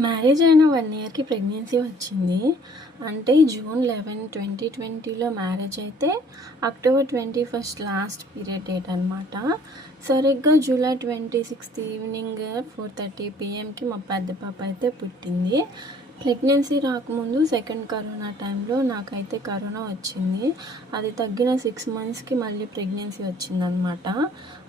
Marriage అయిన one ఇయర్కి pregnancy వచ్చింది. అంటే జూన్ లెవెన్ ట్వంటీ ట్వంటీలో మ్యారేజ్ అయితే October twenty first last period date అనమాట సరిగ్గా July twenty sixth evening four thirty పిఎంకి మా పెద్ద పాప అయితే పుట్టింది. ప్రెగ్నెన్సీ రాకముందు సెకండ్ కరోనా టైంలో నాకైతే కరోనా వచ్చింది. అది తగ్గిన సిక్స్ మంత్స్కి మళ్ళీ ప్రెగ్నెన్సీ వచ్చిందనమాట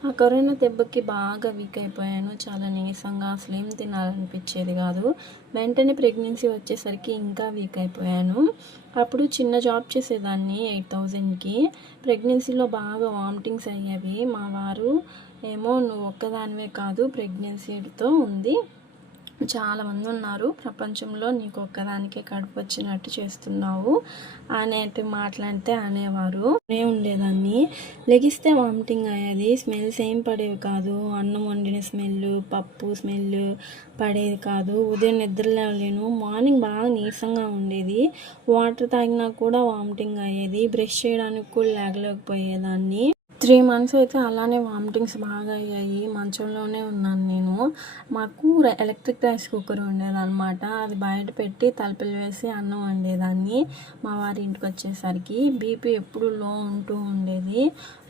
ఆ కరోనా దెబ్బకి బాగా వీక్ అయిపోయాను. చాలా నీరసంగా అసలు ఏం తినాలనిపించేది కాదు. వెంటనే ప్రెగ్నెన్సీ వచ్చేసరికి ఇంకా వీక్ అయిపోయాను. అప్పుడు చిన్న జాబ్ చేసేదాన్ని ఎయిట్ థౌజండ్కి. ప్రెగ్నెన్సీలో బాగా వామిటింగ్స్ అయ్యేవి. మా వారు ఏమో నువ్వు ఒక్కదానివే కాదు ప్రెగ్నెన్సీతో ఉంది. చాలామంది ఉన్నారు ప్రపంచంలో నీకు ఒక్కదానికే కడుపు వచ్చినట్టు చేస్తున్నావు అనేటి మాట్లాడితే అనేవారు. నేను ఉండేదాన్ని. లెగిస్తే వామిటింగ్ అయ్యేది. స్మెల్స్ ఏం పడేవి కాదు. అన్నం వండిన స్మెల్ పప్పు స్మెల్ పడేది కాదు. ఉదయం నిద్రలేను మార్నింగ్ బాగా నీరసంగా ఉండేది. వాటర్ తాగినా కూడా వామిటింగ్ అయ్యేది. బ్రష్ చేయడానికి కూడా లేగలేకపోయేదాన్ని. త్రీ మంత్స్ అయితే అలానే వామిటింగ్స్ బాగా అయ్యాయి. మంచంలోనే ఉన్నాను నేను. మాకు ఎలక్ట్రిక్ రైస్ కుక్కర్ ఉండేదన్నమాట అది బయట పెట్టి తలుపులు వేసి అన్నం వండేదాన్ని. మా వారి ఇంటికి వచ్చేసరికి బీపీ ఎప్పుడు లో ఉంటూ ఉండేది.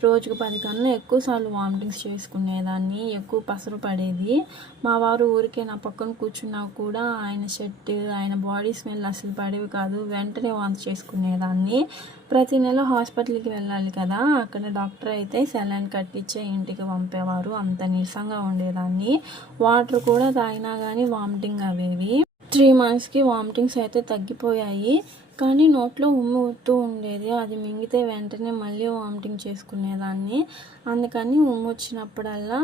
రోజుకు పది కన్నా ఎక్కువ సార్లు వామిటింగ్స్ చేసుకునేదాన్ని. ఎక్కువ పసరు పడేది. మా వారు ఊరికే నా పక్కన కూర్చున్నా కూడా ఆయన షర్ట్ ఆయన బాడీ స్మెల్ అసలు పడేవి కాదు. వెంటనే వాంతి చేసుకునేదాన్ని. ప్రతి నెల హాస్పిటల్కి వెళ్ళాలి కదా అక్కడ డాక్టర్ అయితే సెలైన్ కట్టించే ఇంటికి పంపేవారు. అంత నీరసంగా ఉండేదాన్ని. వాటర్ కూడా తాగినా కానీ వామిటింగ్ అవేవి. త్రీ మంత్స్కి వామిటింగ్స్ అయితే తగ్గిపోయాయి. కానీ నోట్లో ఉమ్మి ఉత్తూ ఉండేది. అది మింగితే వెంటనే మళ్ళీ వామిటింగ్ చేసుకునేదాన్ని. అందుకని ఉమ్ము వచ్చినప్పుడల్లా